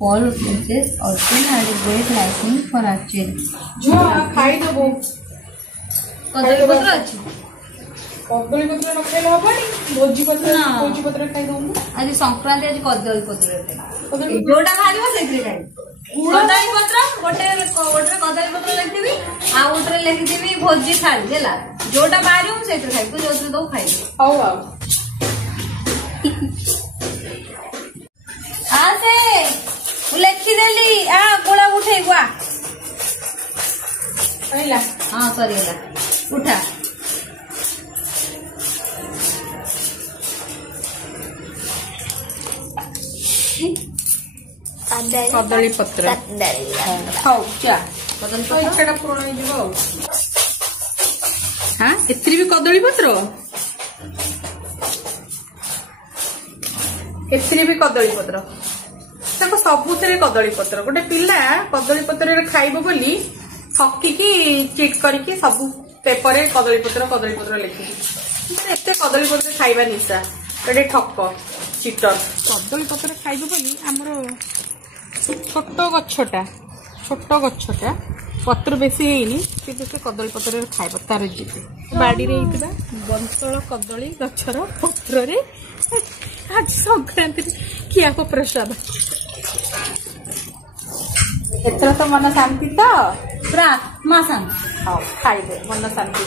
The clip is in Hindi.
Fall princess also had a great liking for archery. जो खाई दबो कदली पत्र अछि कदली पत्र न खाइले हबनी भोजी पत्र खाइ दउनु आज संक्रांति आज कदली पत्र जोटा खाइबो सेथि खाइ कदली पत्र गोटे कदली पत्र लिखिबी आ गोटे लिखिबी भोजी थाली हैला जोटा बारियो सेथि खाइ तू जोते दो खाइ हौ हौ आसे लिखि देली आ गोला उठे गुआ आइला हां सरीला उठा कदली पत्र हौ क्या कदली तो पत्र इछड़ा पूर्ण हो जीवो हां एत्री भी कदली पत्र एत्री भी कदली पत्र ताको सबुतरे कदली पत्र गोटे पिला कदली पत्र रे खाइबो बोली ठकिकी चीट करके सब पेपर रे कदली पत्र लिखि एते कदली पत्र खाइबा निशा गोटे ठक चीटर कदली पत्र खाइबो बोली हमरो छोट गछटा पत्र बेसी हेनी किंतु से कदली पत्र खाइबा तार जीते बाड़ी रे हितबा बंतल कदली गछर पत्र रे आज संक्रांति किया को प्रसाद एथरा तो मन शांति तो पूरा आत्मा शांति हाँ खाइबे मन शांति।